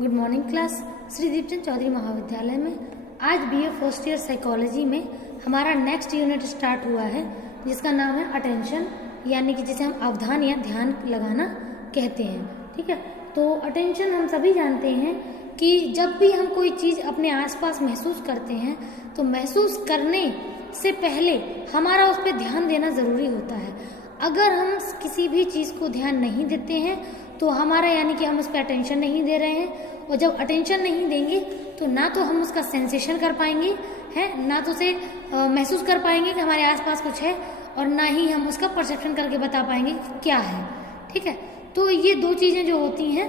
Good morning class. Shri Deepchand Chaudhary Mahavidyalaya में आज BA first year psychology में हमारा नेक्स्ट यूनिट स्टार्ट हुआ है, जिसका नाम है अटेंशन, यानी कि जिसे हम अवधान या ध्यान लगाना कहते हैं। ठीक है, तो अटेंशन हम सभी जानते हैं कि जब भी हम कोई चीज़ अपने आसपास महसूस करते हैं तो महसूस करने से पहले हमारा उस पर ध्यान देना ज़रूरी होता है। अगर हम किसी भी चीज़ को ध्यान नहीं देते हैं तो हमारा यानी कि हम उस पर अटेंशन नहीं दे रहे हैं, और जब अटेंशन नहीं देंगे तो ना तो हम उसका सेंसेशन कर पाएंगे हैं, ना तो उसे महसूस कर पाएंगे कि हमारे आसपास कुछ है, और ना ही हम उसका परसेप्शन करके बता पाएंगे कि क्या है। ठीक है, तो ये दो चीज़ें जो होती हैं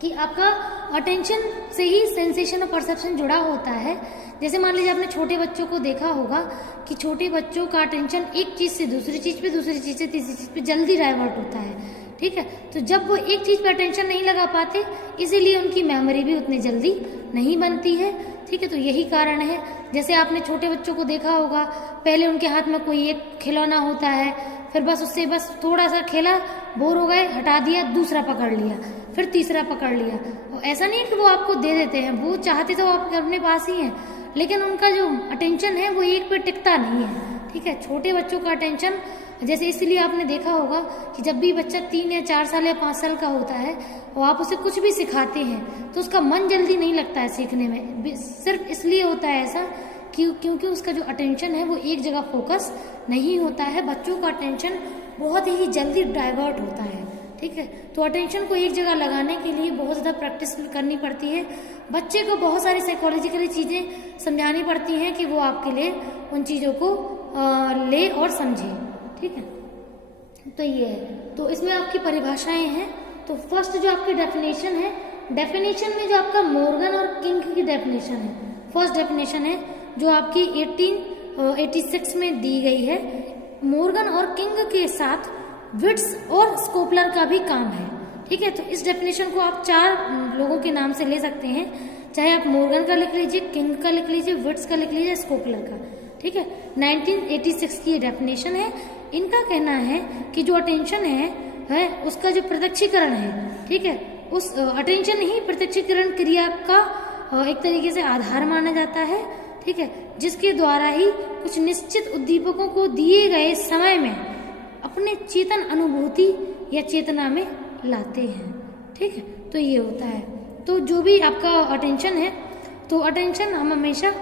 कि आपका अटेंशन से ही सेंसेशन और परसेप्शन जुड़ा होता है। जैसे मान लीजिए आपने छोटे बच्चों को देखा होगा कि छोटे बच्चों का अटेंशन एक चीज़ से दूसरी चीज़ पे, दूसरी चीज़ से तीसरी चीज़ पे जल्दी डाइवर्ट होता है। ठीक है, तो जब वो एक चीज़ पे अटेंशन नहीं लगा पाते, इसीलिए उनकी मेमोरी भी उतनी जल्दी नहीं बनती है। ठीक है, तो यही कारण है। जैसे आपने छोटे बच्चों को देखा होगा, पहले उनके हाथ में कोई एक खिलौना होता है, फिर बस उससे बस थोड़ा सा खेला, बोर हो गए, हटा दिया, दूसरा पकड़ लिया, फिर तीसरा पकड़ लिया। और ऐसा नहीं है कि वो आपको दे देते हैं, वो चाहते तो आप अपने पास ही हैं, लेकिन उनका जो अटेंशन है वो एक पे टिकता नहीं है। ठीक है, छोटे बच्चों का अटेंशन जैसे इसलिए आपने देखा होगा कि जब भी बच्चा 3 या 4 साल या 5 साल का होता है और आप उसे कुछ भी सिखाते हैं तो उसका मन जल्दी नहीं लगता है सीखने में। सिर्फ इसलिए होता है ऐसा क्योंकि उसका जो अटेंशन है वो एक जगह फोकस नहीं होता है। बच्चों का अटेंशन बहुत ही जल्दी डाइवर्ट होता है। ठीक है, तो अटेंशन को एक जगह लगाने के लिए बहुत ज़्यादा प्रैक्टिस करनी पड़ती है। बच्चे को बहुत सारी साइकोलॉजिकली चीज़ें समझानी पड़ती हैं कि वो आपके लिए उन चीज़ों को ले और समझे। ठीक है, तो ये है। तो इसमें आपकी परिभाषाएं हैं। तो फर्स्ट जो आपकी डेफिनेशन है, डेफिनेशन में जो आपका मॉर्गन और किंग की डेफिनेशन है, फर्स्ट डेफिनेशन है जो आपकी 1886 में दी गई है। मॉर्गन और किंग के साथ विट्स और स्कोपलर का भी काम है। ठीक है, तो इस डेफिनेशन को आप 4 लोगों के नाम से ले सकते हैं, चाहे आप मॉर्गन का लिख लीजिए, किंग का लिख लीजिए, विट्स का लिख लीजिए, स्कोपलर का। ठीक है, 1986 की डेफिनेशन है। इनका कहना है कि जो अटेंशन है उसका जो प्रत्यक्षीकरण है, ठीक है, उस अटेंशन ही प्रत्यक्षीकरण क्रिया का एक तरीके से आधार माना जाता है। ठीक है, जिसके द्वारा ही कुछ निश्चित उद्दीपकों को दिए गए समय में अपने चेतन अनुभूति या चेतना में लाते हैं। ठीक है, तो ये होता है। तो जो भी आपका अटेंशन है, तो अटेंशन हम हमेशा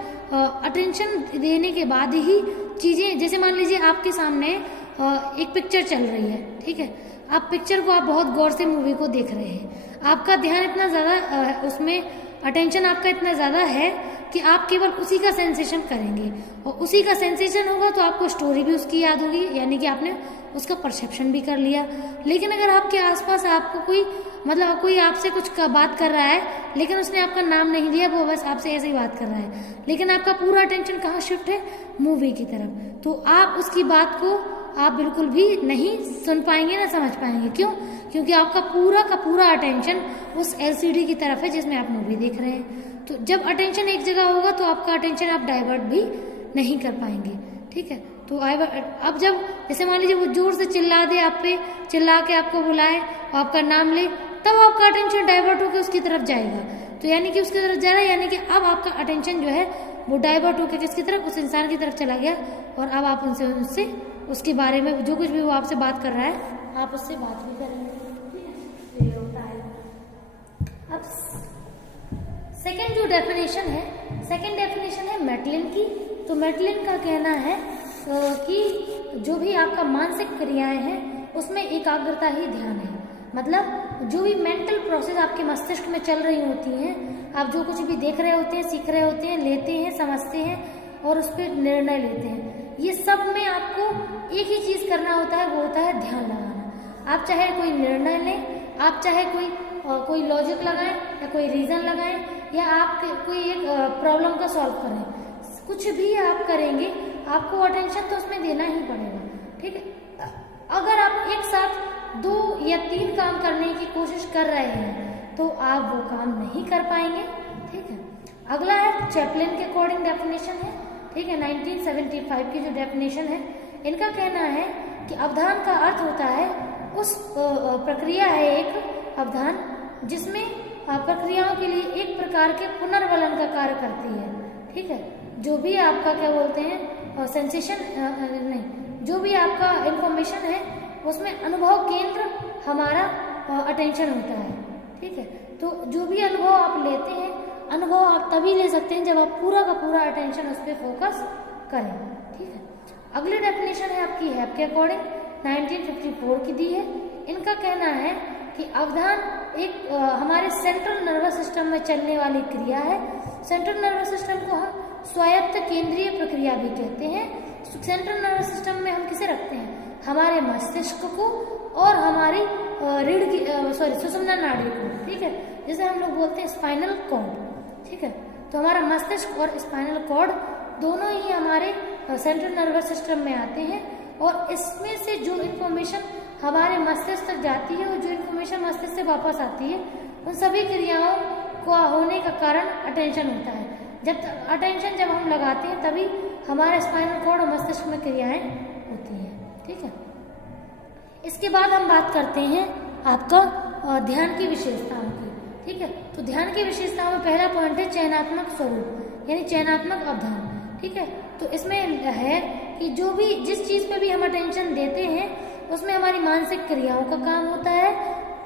अटेंशन देने के बाद ही चीज़ें, जैसे मान लीजिए आपके सामने एक पिक्चर चल रही है। ठीक है, आप पिक्चर को आप बहुत गौर से मूवी को देख रहे हैं, आपका ध्यान इतना ज़्यादा उसमें अटेंशन आपका इतना ज़्यादा है कि आप केवल उसी का सेंसेशन करेंगे, और उसी का सेंसेशन होगा तो आपको स्टोरी भी उसकी याद होगी, यानी कि आपने उसका परसेप्शन भी कर लिया। लेकिन अगर आपके आसपास आपको कोई आपसे कुछ बात कर रहा है, लेकिन उसने आपका नाम नहीं लिया, वो बस आपसे ऐसे ही बात कर रहा है, लेकिन आपका पूरा अटेंशन कहाँ शिफ्ट है? मूवी की तरफ, तो आप उसकी बात को आप बिल्कुल भी नहीं सुन पाएंगे, ना समझ पाएंगे। क्यों? क्योंकि आपका पूरा का पूरा अटेंशन उस LCD की तरफ है जिसमें आप मूवी देख रहे हैं। तो जब अटेंशन एक जगह होगा तो आपका अटेंशन आप डाइवर्ट भी नहीं कर पाएंगे। ठीक है, तो अब जब जैसे मान लीजिए वो जोर से चिल्ला दे आप पे, चिल्ला के आपको बुलाए और आपका नाम ले, तब आपका अटेंशन डाइवर्ट होकर उसकी तरफ जाएगा। तो यानी कि उसकी तरफ जा रहा है, यानी कि अब आपका अटेंशन जो है वो डाइवर्ट होकर किसकी तरफ? उस इंसान की तरफ चला गया, और अब आप उससे उसके बारे में जो कुछ भी वो आपसे बात कर रहा है आप उससे बात भी करेंगे। ठीक है, तो ये होता है। अब सेकंड जो डेफिनेशन है, सेकंड डेफिनेशन है मैटलिन की। तो मैटलिन का कहना है कि जो भी आपका मानसिक क्रियाएं हैं उसमें एकाग्रता ही ध्यान है। मतलब जो भी मेंटल प्रोसेस आपके मस्तिष्क में चल रही होती हैं, आप जो कुछ भी देख रहे होते हैं, सीख रहे होते हैं, लेते हैं, समझते हैं और उस पर निर्णय लेते हैं, ये सब में आपको एक ही चीज़ करना होता है, वो होता है ध्यान लगाना। आप चाहे कोई निर्णय लें, आप चाहे कोई लॉजिक लगाएं या कोई रीज़न लगाएं, या आप कोई एक प्रॉब्लम का सॉल्व करें, कुछ भी आप करेंगे आपको अटेंशन तो उसमें देना ही पड़ेगा। ठीक है, अगर आप एक साथ 2 या 3 काम करने की कोशिश कर रहे हैं तो आप वो काम नहीं कर पाएंगे। ठीक है, अगला है चैपलिन के अकॉर्डिंग डेफिनेशन है। ठीक है, 1975 की जो डेफिनेशन है, इनका कहना है कि अवधान का अर्थ होता है उस प्रक्रिया है एक अवधान जिसमें प्रक्रियाओं के लिए एक प्रकार के पुनर्वलन का कार्य करती है। ठीक है, जो भी आपका क्या बोलते हैं सेंसेशन नहीं, जो भी आपका इंफॉर्मेशन है उसमें अनुभव केंद्र हमारा अटेंशन होता है। ठीक है, तो जो भी अनुभव आप लेते हैं, अनुभव आप तभी ले सकते हैं जब आप पूरा का पूरा अटेंशन उस पर फोकस करें। ठीक है, अगली डेफिनेशन है आपकी हैब के अकॉर्डिंग 1954 की दी है। इनका कहना है कि अवधान एक हमारे सेंट्रल नर्वस सिस्टम में चलने वाली क्रिया है। सेंट्रल नर्वस सिस्टम को हम स्वायत्त केंद्रीय प्रक्रिया भी कहते हैं। सेंट्रल नर्वस सिस्टम में हम किसे रखते हैं? हमारे मस्तिष्क को और हमारी रीढ़ की सुषुम्ना नाड़ी को। ठीक है, जैसे हम लोग बोलते हैं स्पाइनल कॉर्ड। ठीक है, तो हमारा मस्तिष्क और स्पाइनल कॉर्ड दोनों ही हमारे सेंट्रल नर्वस सिस्टम में आते हैं और इसमें से जो इन्फॉर्मेशन हमारे मस्तिष्क तक जाती है और जो इन्फॉर्मेशन मस्तिष्क से वापस आती है, उन सभी क्रियाओं को होने का कारण अटेंशन होता है। जब हम लगाते हैं तभी हमारे स्पाइनल कॉर्ड और मस्तिष्क में क्रियाएं होती हैं। ठीक है, इसके बाद हम बात करते हैं आपका ध्यान की विशेषताओं की। ठीक है, तो ध्यान की विशेषताओं में पहला पॉइंट है चयनात्मक स्वरूप, यानी चयनात्मक अवधान। ठीक है, तो इसमें है कि जो भी जिस चीज पे भी हम अटेंशन देते हैं उसमें हमारी मानसिक क्रियाओं का काम होता है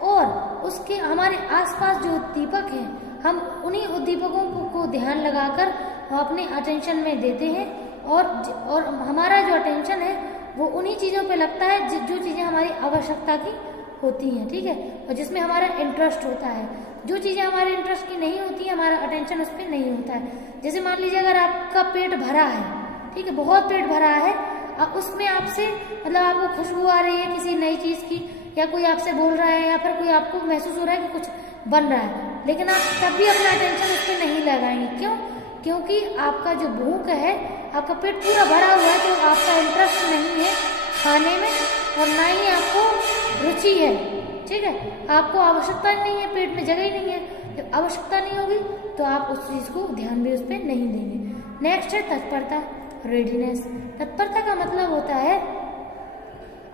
और उसके हमारे आसपास जो उद्दीपक हैं, हम उन्हीं उद्दीपकों को ध्यान लगाकर अपने अटेंशन में देते हैं और हमारा जो अटेंशन है वो उन्हीं चीज़ों पे लगता है जो चीज़ें हमारी आवश्यकता की होती हैं। ठीक है, और जिसमें हमारा इंटरेस्ट होता है। जो चीज़ें हमारे इंटरेस्ट की नहीं होती है, हमारा अटेंशन उस पर नहीं होता है। जैसे मान लीजिए अगर आपका पेट भरा है, ठीक है, बहुत पेट भरा है, अब उसमें आपसे मतलब आपको खुशबू आ रही है किसी नई चीज़ की, या कोई आपसे बोल रहा है, या फिर कोई आपको महसूस हो रहा है कि कुछ बन रहा है, लेकिन आप तब भी अपना अटेंशन उस पर नहीं लगाएंगे। क्यों? क्योंकि आपका जो भूख है, आपका पेट पूरा भरा हुआ है, तो आपका इंटरेस्ट नहीं है खाने में और ना ही आपको रुचि है। ठीक है, आपको आवश्यकता नहीं है, पेट में जगह ही नहीं है। जब आवश्यकता नहीं होगी तो आप उस चीज़ को ध्यान भी उस पर नहीं देंगे। नेक्स्ट है तत्परता, रेडीनेस। तत्परता का मतलब होता है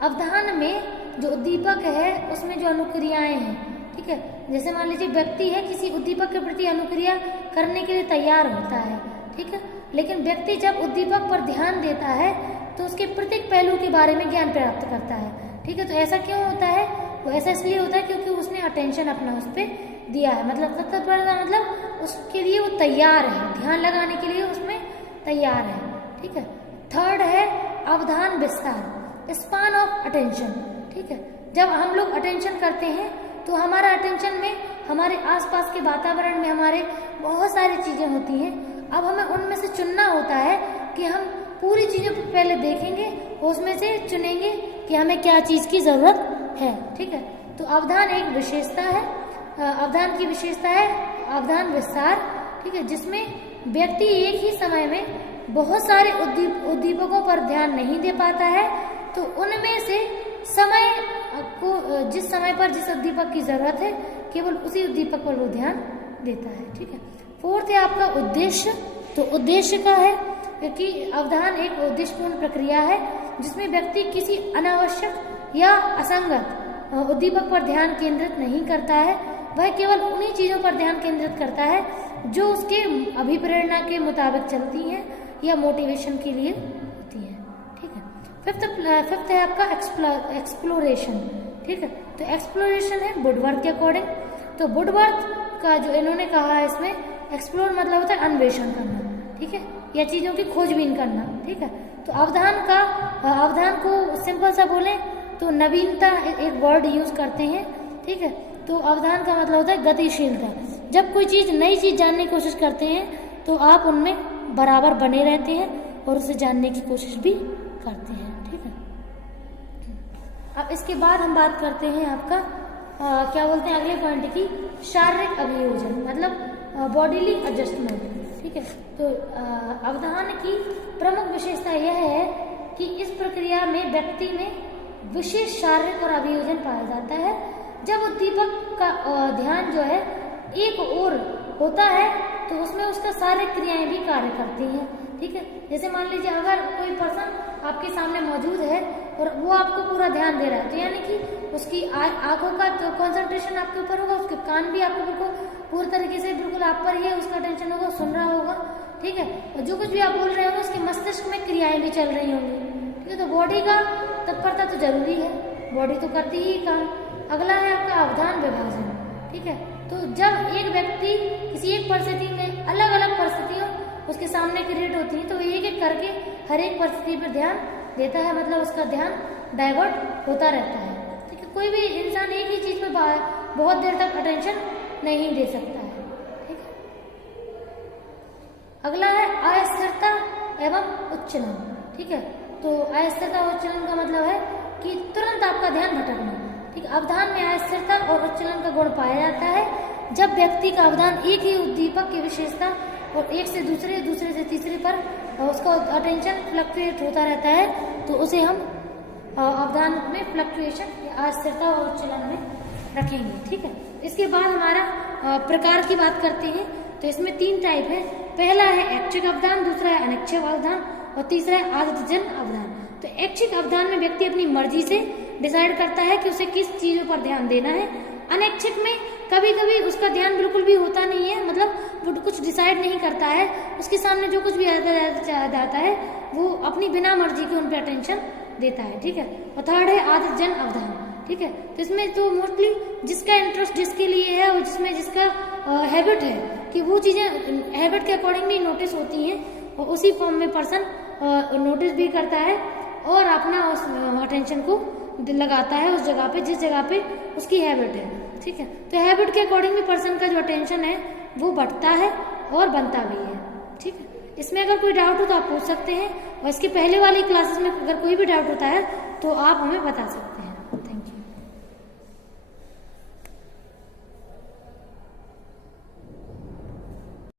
अवधान में जो उद्दीपक है उसमें जो अनुक्रियाएं हैं। ठीक है, जैसे मान लीजिए व्यक्ति है, किसी उद्दीपक के प्रति अनुक्रिया करने के लिए तैयार होता है। ठीक है, लेकिन व्यक्ति जब उद्दीपक पर ध्यान देता है तो उसके प्रत्येक पहलू के बारे में ज्ञान प्राप्त करता है। ठीक है, तो ऐसा क्यों होता है? वो ऐसा इसलिए होता है क्योंकि उसने अटेंशन अपना उस पर दिया है। मतलब तत्परता मतलब उसके लिए वो तैयार है, ध्यान लगाने के लिए उसमें तैयार है। ठीक है, थर्ड है अवधान विस्तार, स्पान ऑफ अटेंशन। ठीक है, जब हम लोग अटेंशन करते हैं तो हमारा अटेंशन में हमारे आसपास के वातावरण में हमारे बहुत सारी चीजें होती हैं। अब हमें उनमें से चुनना होता है कि हम पूरी चीजों को पहले देखेंगे, उसमें से चुनेंगे कि हमें क्या चीज की जरूरत है। ठीक है, तो अवधान एक विशेषता है, अवधान की विशेषता है अवधान विस्तार। ठीक है, जिसमें व्यक्ति एक ही समय में बहुत सारे उद्दीपकों पर ध्यान नहीं दे पाता है, तो उनमें से समय को जिस समय पर जिस उद्दीपक की जरूरत है केवल उसी उद्दीपक पर वो ध्यान देता है। ठीक है, फोर्थ है आपका उद्देश्य। तो उद्देश्य का है क्योंकि अवधान एक उद्देश्यपूर्ण प्रक्रिया है जिसमें व्यक्ति किसी अनावश्यक या असंगत उद्दीपक पर ध्यान केंद्रित नहीं करता है, वह केवल उन्हीं चीजों पर ध्यान केंद्रित करता है जो उसके अभिप्रेरणा के मुताबिक चलती हैं या मोटिवेशन के लिए होती है। ठीक है, फिफ्थ है आपका एक्सप्लोरेशन। ठीक है, तो एक्सप्लोरेशन है वुडवर्थ के अकॉर्डिंग। तो वुडवर्थ का जो इन्होंने कहा है इसमें एक्सप्लोर मतलब होता है अन्वेषण करना। ठीक है, या चीजों की खोजबीन करना। ठीक है, तो अवधान को सिंपल सा बोले तो नवीनता एक वर्ड यूज करते हैं। ठीक है, तो अवधान का मतलब होता है गतिशीलता। जब कोई चीज नई चीज जानने की कोशिश करते हैं तो आप उनमें बराबर बने रहते हैं और उसे जानने की कोशिश भी करते हैं। ठीक है, अब इसके बाद हम बात करते हैं आपका क्या बोलते हैं अगले पॉइंट की, शारीरिक अभियोजन मतलब बॉडीली एडजस्टमेंट। ठीक है, तो अवधान की प्रमुख विशेषता यह है कि इस प्रक्रिया में व्यक्ति में विशेष शारीरिक और अभियोजन पाया जाता है। जब उद्दीपक का ध्यान जो है एक ओर होता है तो उसमें उसका शारीरिक क्रियाएं भी कार्य करती हैं। ठीक है, जैसे मान लीजिए अगर कोई पर्सन आपके सामने मौजूद है और वो आपको पूरा ध्यान दे रहा है, तो यानी कि उसकी आंखों का तो कंसंट्रेशन आपके ऊपर होगा, उसके कान भी आपको बिल्कुल पूरी तरीके से बिल्कुल आप पर ही है, उसका अटेंशन होगा, सुन रहा होगा, ठीक है। और जो कुछ भी आप बोल रहे हो उसके मस्तिष्क में क्रियाएं भी चल रही होंगी, ठीक है। तो बॉडी का तत्परता तो जरूरी है, बॉडी तो करती ही काम। अगला है आपका अवधान विभाजन, ठीक है। तो जब एक व्यक्ति किसी एक परिस्थिति में, अलग अलग परिस्थितियों उसके सामने क्रिएट होती है, तो एक एक करके हर एक परिस्थिति पर ध्यान देता है, मतलब उसका ध्यान डाइवर्ट होता रहता है, ठीक है। कोई भी इंसान एक ही चीज पे बहुत देर तक अटेंशन नहीं दे सकता है, ठीक है। अगला है अस्थिरता एवं उच्चलन, ठीक है। तो अस्थिरता और उच्चलन का मतलब है कि तुरंत आपका ध्यान भटकना, ठीक है। अवधान में अस्थिरता और उच्चलन का गुण पाया जाता है जब व्यक्ति का अवधान एक ही उद्दीपक की विशेषता और एक से दूसरे, दूसरे से तीसरे पर उसका अटेंशन फ्लक्चुएट होता रहता है, तो उसे हम अवधान में फ्लक्चुएशन या अस्थिरता और उच्चलन में रखेंगे, ठीक है। इसके बाद हमारा प्रकार की बात करते हैं, तो इसमें 3 टाइप है। पहला है ऐच्छिक अवधान, दूसरा है अनैच्छिक अवधान और तीसरा है आदतजन अवधान। तो ऐच्छिक अवधान में व्यक्ति अपनी मर्जी से डिसाइड करता है कि उसे किस चीजों पर ध्यान देना है। अनैच्छिक में कभी कभी उसका ध्यान बिल्कुल भी होता नहीं है, मतलब वो कुछ डिसाइड नहीं करता है, उसके सामने जो कुछ भी आता है वो अपनी बिना मर्जी के उन पर अटेंशन देता है, ठीक है। और थर्ड है आदतजन अवधान, ठीक है। तो इसमें तो मोस्टली जिसका इंटरेस्ट जिसके लिए है और जिसमें जिसका हैबिट है कि वो चीजें हैबिट के अकॉर्डिंगली नोटिस होती हैं और उसी फॉर्म में पर्सन नोटिस भी करता है और अपना उस अटेंशन को लगाता है उस जगह पे जिस जगह पे उसकी हैबिट है, ठीक है। तो हैबिट के अकॉर्डिंगली पर्सन का जो अटेंशन है वो बढ़ता है और बनता भी है, ठीक है। इसमें अगर कोई डाउट हो तो आप पूछ सकते हैं, और इसके पहले वाली क्लासेस में अगर कोई भी डाउट होता है तो आप हमें बता सकते हैं।